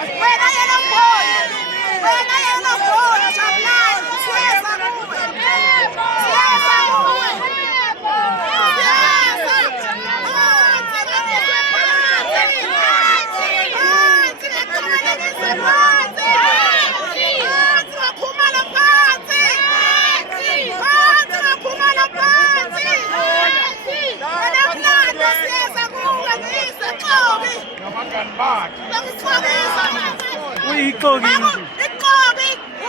Wena yena mholi. Wena yena mholi Jabulani. Siyeza kuwe. Siyeza kuwe. Uyixoki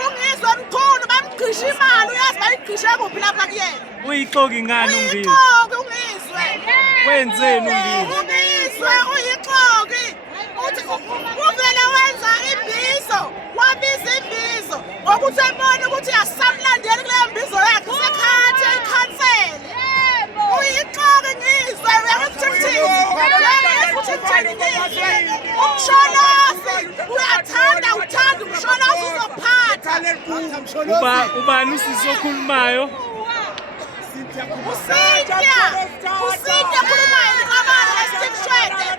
ungizwe mkhulu bamgqisha imali uyazi bayigqishe kuphi lapha kuyena uyixoki ngani ungizwe ungizwe wenzeni ungizwe uyixoki uthi uvele wenza imbizo wabiza imbizo ngokuthi ebona ukuthi asamlandeli kuleyo mbizo yakhe sekhathi eyikhansele uyixoki ngizwe umsholozi uyathanda uthanda umsholozi uzophatha ubani usisi okhulumayo usitya khulumayo liqabana Steve Tshwete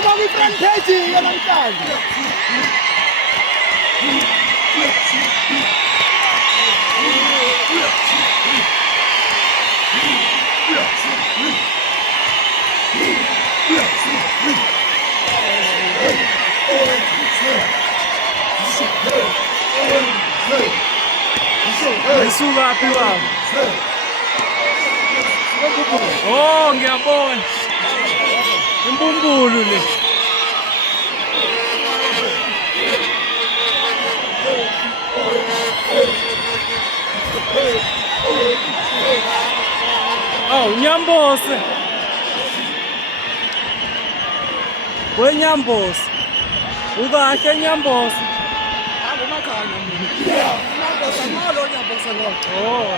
Phuma kwi-front page yanamhlanje. Isukaphi baba? Oh, ngiyabona. Imbumbulu le. Oh, Nyambose. Wenyambose. Ukahle Nyambose. Akumakhanya mina. Nyambosa ngalo Nyambosa lo. Oh.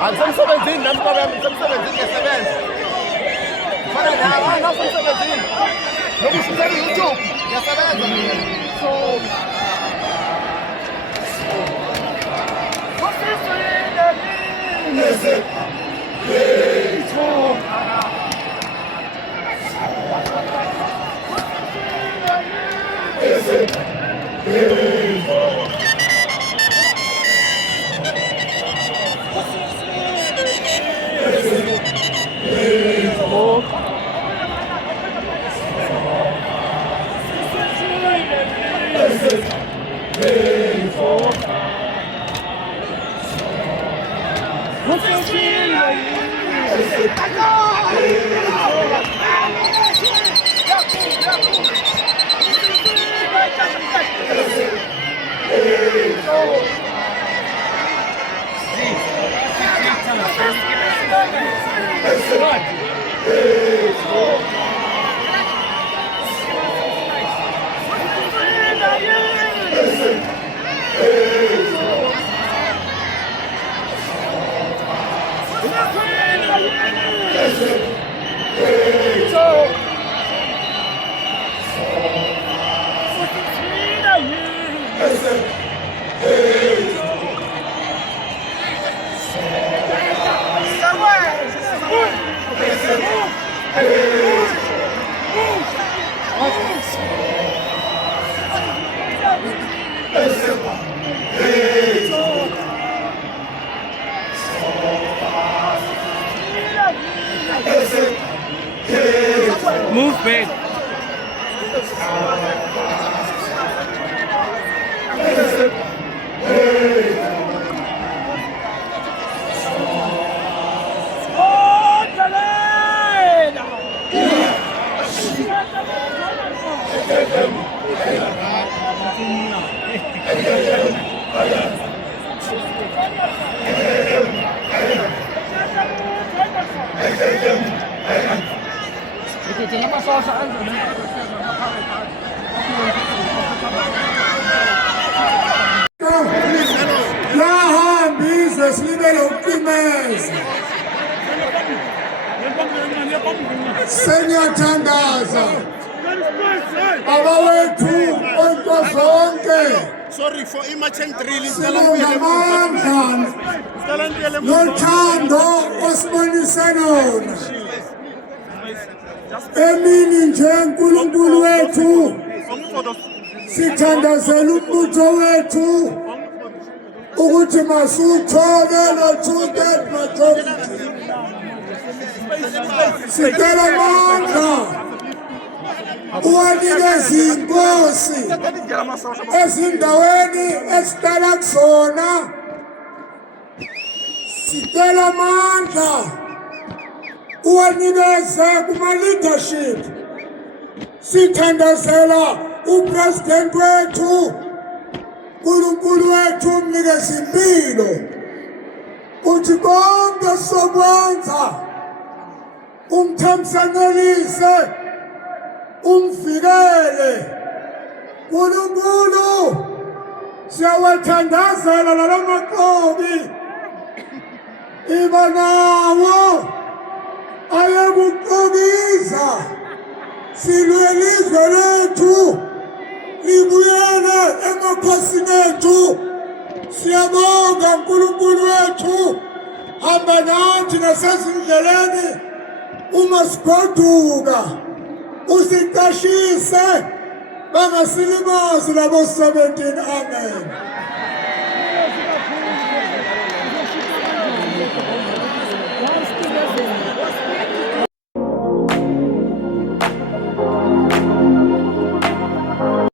Angisemsebenzini nami baba yami ngisemsebenzini ngiyasebenza. Fana nawe nasemsebenzini. Lokushuthela YouTube ngiyasebenza mina. So Move back. Yahambiswe silibele uqimeza. Seniyathandaza abawethu onke zonke. Sorry for imagine drilling. Sinamandla nothando osibonise lona. Emini nje uNkulunkulu wethu sithandazela umbutho wethu ukuthi masuthole two-thirds majority. Sicela amandla uwanikeze inkosi ezindaweni esihlala kuzona. Sicela amandla uwanikeze kuma-leadership. Sithandazela upresident wethu uNkulunkulu wethu umnikeze impilo uthi konke sokwenza umthamsanelise umvikele. uNkulunkulu siyawathandazela lalamaqobi iba nawo ayekuqokiza silwela izwe lethu libuyele emakhosini ethu. Siyabonga uNkulunkulu wethu, hamba nathi nasezindleleni uma sigoduka usiqashise bangasilimazi labo 17. Amen.